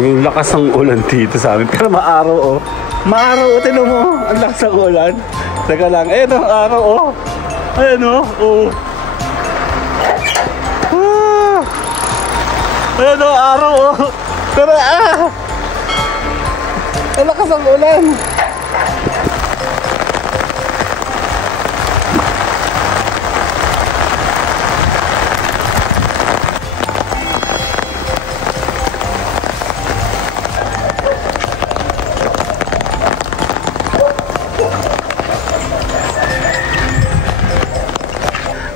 Yung lakas ng ulan dito sa amin. Pero maaraw oh. Maaraw oh, tinan mo. Ang lakas ng ulan. Teka lang. Ayan oh, araw oh. Ayan oh. Oh. Ah. Ayan oh, araw oh. Pero ang lakas ng ulan.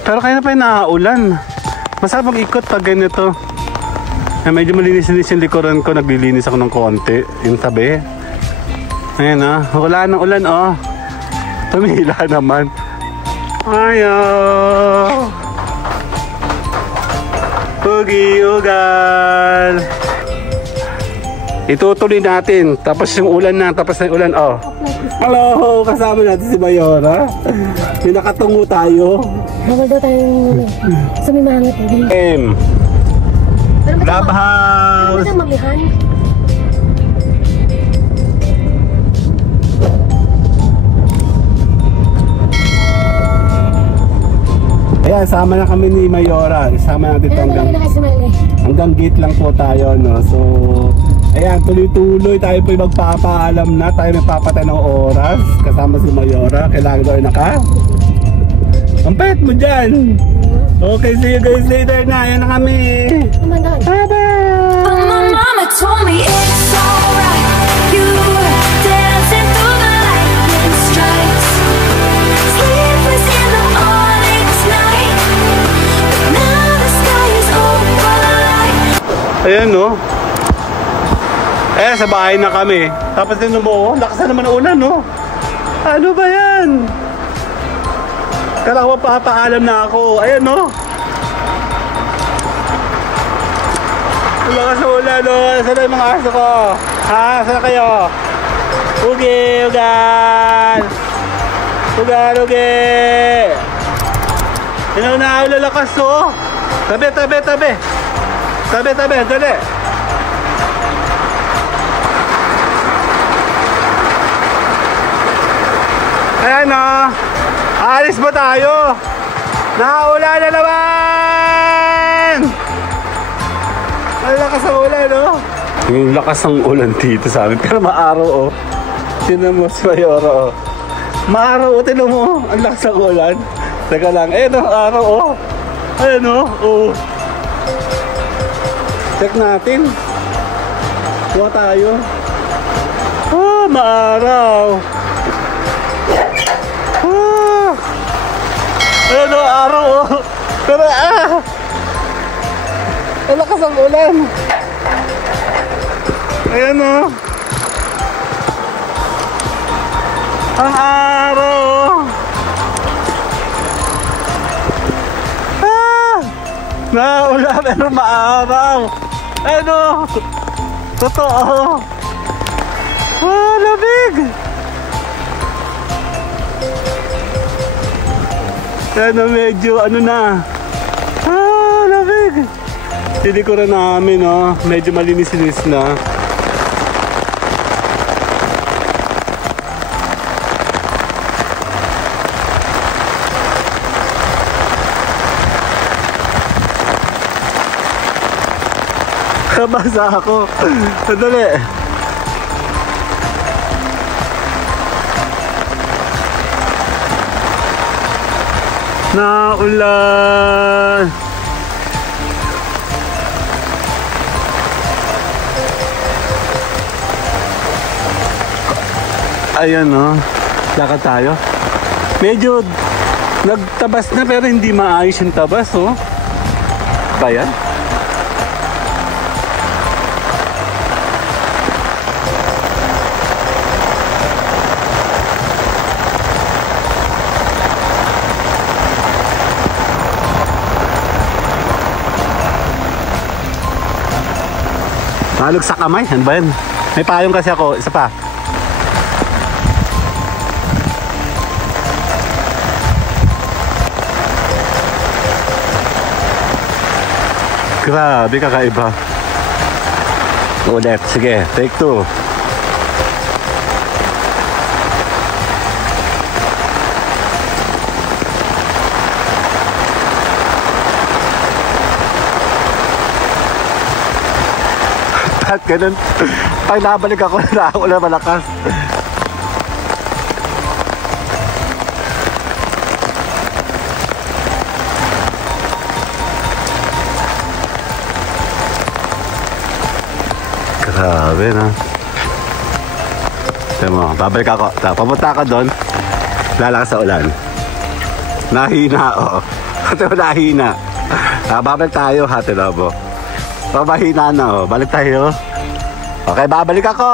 Pero kaya na pa yung nakaulan. Masarap mag-ikot pag ganito. Medyo malinis-linis yung likuran ko. Naglilinis ako ng konti. Yung tabi. Ayan ah. Wala ng ulan oh. Tumila naman. Ayaw. Ugi-ugal. Itutuloy natin. Tapos yung ulan na. Tapos na yung ulan oh. Hello. Kasama natin si Mayora. Yung nakatungo tayo. Bawal daw tayong sumimangit eh. Love house! Ano ba mamihan? Ayan, sama na kami ni Mayora. Isama natin ito hanggang gate lang po tayo, no? So, ayan, tuloy-tuloy. Tayo po'y magpapaalam na. Tayo magpapatay ng oras. Kasama si Mayora. Kailangan daw naka. Ang pet mo dyan! Okay, see you guys later na. Ayan na kami. Bye-bye! My mama told me it's alright. You were dancing through the lightning strikes. Sleepless in the morning's night. But now the sky is overlight. Ayan no. Sa bahay na kami. Tapos din mo, lakas na naman ang ulan no. Ano ba yan? Kala ko papaalam na ako. Ayan no. Lakas na ulan no. Saan yung mga aso ko? Ha? Saan kayo? Ugi, ugan. Ugan, ugi. Inaw na ulan lakas no. Tabi, tabi, tabi. Tabi, tabi. Dali. Ayan no. Alis ba tayo? Nakaulan na naman! Ang lakas ng ulan, no? Yung lakas ng ulan dito sa amin. Pero maaraw, oh. Tinan mo si Mayora, oh. Maaraw, oh. Tinan mo, ang lakas ng ulan. Teka lang. Ayan, oh. Araw, oh. Ayan, oh. Oh. Check natin. Kuha tayo. Oh, maaraw. Ayan o, araw o. Pero ang lakas ang ulan. Ayan o. Ang araw o. Naulan pero maaraw. Ayan o. Totoo. Lamig. Ano medyo ano na. Lamig. Hindi ko rin namin oh. Medyo malinis-linis na. Kabasa ako. Sandali. Naulan. Ayan oh. Lakad tayo. Medyo nagtabas na pero hindi maayos yung tabas oh. Ba yan? Halog sa kamay, ano ba yan? May payong kasi ako, isa pa. Grabe, kakaiba. Ulit. Sige, take 2. At ganun, pag nabalik ako na ako na malakas. Grabe na. Tignan mo, babalik ako. Papunta ako doon, lalakas sa ulan. Nahina, oo. Ito nahina. Babalik tayo, Hati Lobo. Pabahina na, oh. Balik tayo. Okay, babalik ako.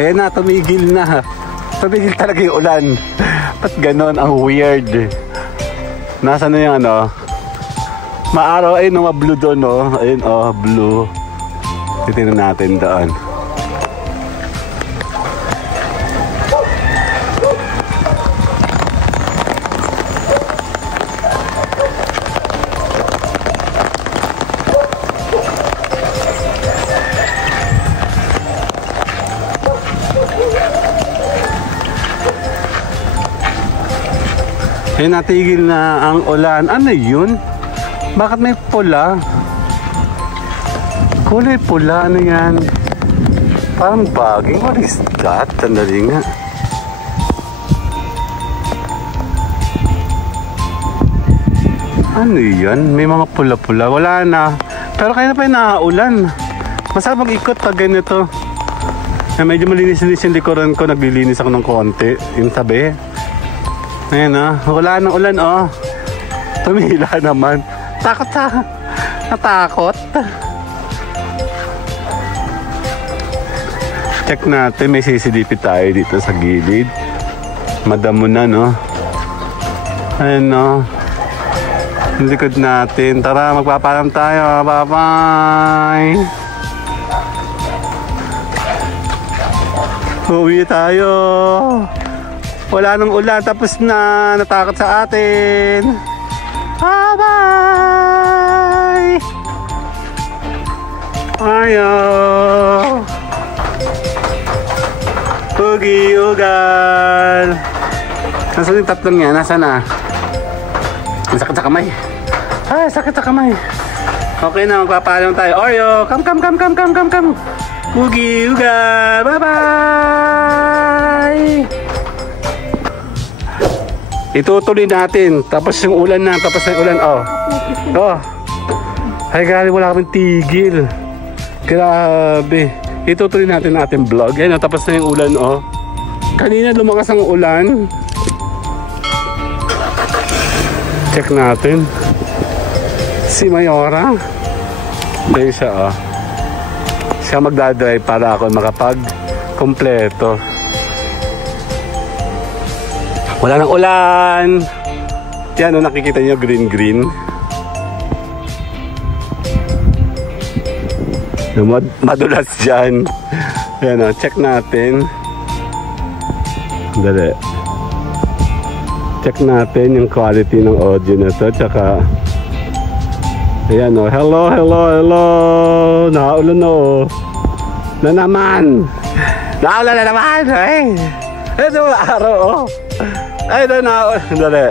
Ayan na, tumigil na. Tumigil talaga yung ulan. Ba't ganon? Ang weird. Nasaan na yung ano? Maaraw, ayun, ma-blue doon, no? Ayun, oh, blue. Titignan natin doon. Eh, natigil na ang ulan. Ano yun? Bakit may pula? Kulay pula. Ano yan? Parang baging. What is that? Sandali nga. Ano yan? May mga pula-pula. Wala na. Pero kaya na pa yung nakaulan. Masarap mag-ikot pag ganito. Eh, medyo malinis-linis yung likuran ko. Naglilinis ako ng konti. Yung tabi. Ayan, oh. Wala ng ulan, oh. Tumila naman. Takot sa... Natakot. Check natin. May CCTV tayo dito sa gilid. Madamo na, no? Ayan, no? Ang likod natin. Tara, magpapalam tayo. Bye-bye! Uwi tayo! Wala nang ulan, tapos na. Natakot sa atin. Bye-bye! Ayo! Ugi-ugal! Nasaan yung tatlong yan? Nasaan na? Ang sakit sa kamay. Ay, sakit sa kamay. Okay na, magpapaalam tayo. Oreo! Come! Ugi-ugal! Bye-bye! Itutuloy natin. Tapos yung ulan na. Tapos yung ulan. Oh. Oh. Ay, gali. Wala kaming tigil. Grabe. Itutuloy natin ang ating vlog. Ayan. Oh, tapos na yung ulan. Oh. Kanina lumakas ang ulan. Check natin. Si Mayora. Ayan siya. Oh. Siya magdadrive para ako makapag-kompleto. Wala nang ulan. Yan, no, nakikita nyo green. Madulas dyan. Yan, no, check natin. Dali. Check natin yung quality ng audio na to. Tsaka, ayan, no, hello. Nakaulan, no. Na naman. Nakaulan na naman. Ay. Ito, araw, oh. Ay, ito na. Dali.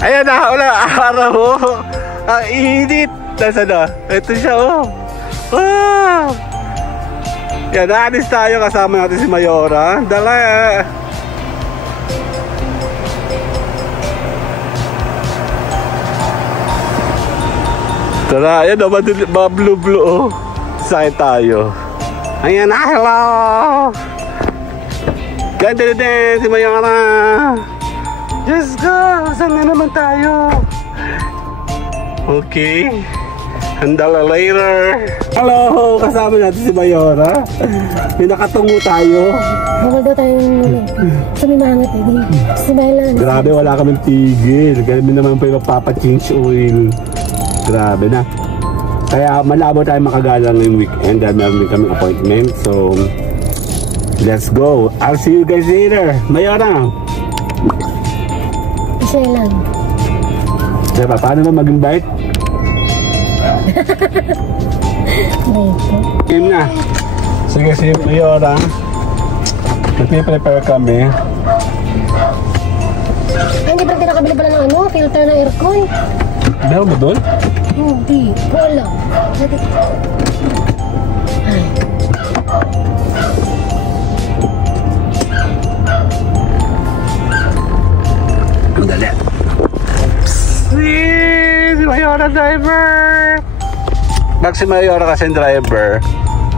Ayan na. Wala. Araw. Ang init. Nasaan na? Ito siya, oh. Wow. Yan, naalis tayo. Kasama natin si Mayora. Dali. Tara. Ayan, blue, oh. Saan tayo? Ayan na. Hello. Ganda din si Mayora. Diyos ko, saan na naman tayo? Okay. Handala later. Hello, kasama natin si Mayora. May nakatungo tayo. Bawal daw tayong sumimangat eh. Smile lang. Grabe, wala kaming tigil. Kami naman po yung magpapa-change oil. Grabe na. Kaya malabo tayo makagalang ngayong weekend dahil meron din kaming appointment. So, let's go. I'll see you guys later. Mayora. Isa lang. Diba, paano ba mag-invite? Game na. Sige, si Mayora. Nagpiprepare kami. Ay, hindi ba nakabili pala ng ano? Filter ng aircon? Meron mo doon? Hindi. Wala. Ay. Ang dali. Si Mayora driver. Pag si Mayora kasi driver,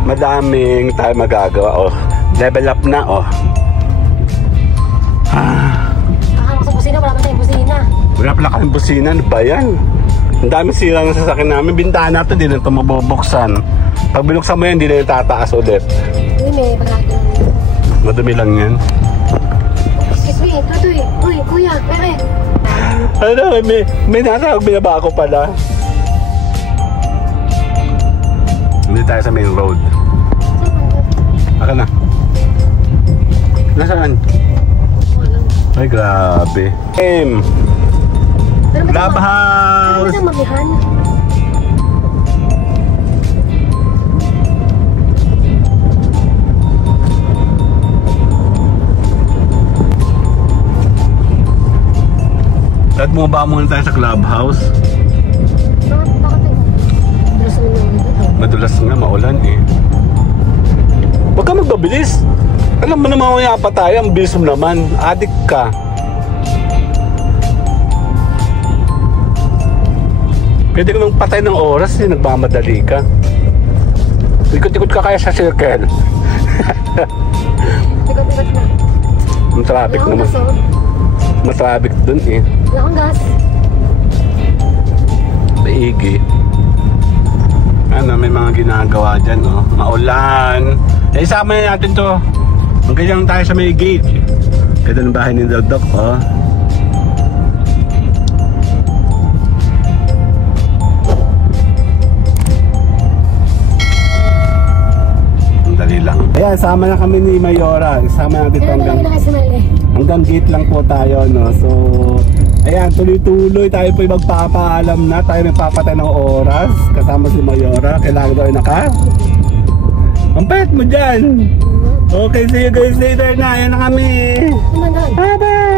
madaming tayo magagawa. Oh, level up na. Oh. Kakama sa busina, wala ba tayong busina? Wala pala kaming busina. Ano ba yan? Ang dami sila ng sasakyan namin. Bintana ito, di na ito mabubuksan. Pag binuksan mo yan, di na yung tataas ulit. Uy, may bagado. Madumi lang yan. Excuse me, Tutoy. Uy, kuya, pere. Ano, may natawag, binaba ako pala. Hindi tayo sa main road. Aka na. Nasaan? Ay, grabe. Love house! Ano ba mamihan? At bumaba muna tayo sa clubhouse. Madulas nga, maulan eh. Huwag ka magbabilis. Alam mo naman mamaya pa tayo, ang bilis mo naman. Adik ka. Pwede ka nang patay ng oras eh, nagmamadali ka. Ikot-ikot ka kaya sa circle. Ikot-ikot na. Ang traffic Wala naman. akong gas, oh. Matraffic dun eh. Wala akong gas. Maigi. Ano, may mga ginagawa dyan, oh. Maulan. Eh, isama na natin to. Magkanyang tayo sa may gate. Ganda ng bahay ni Dodok, oh. Ang dali lang. Ayan, sama na kami ni Mayora. Isama natin Kailan hanggang... na kasi mali? Hanggang gate lang po tayo, no? So, ayan, tuloy-tuloy tayo po yung magpapaalam na. Tayo nagpapatay ng oras. Kasama si Mayora. Kailangan daw naka. Ang payat mo dyan. Okay, see you guys later na. Ayan na kami. Kumanan. Bye-bye!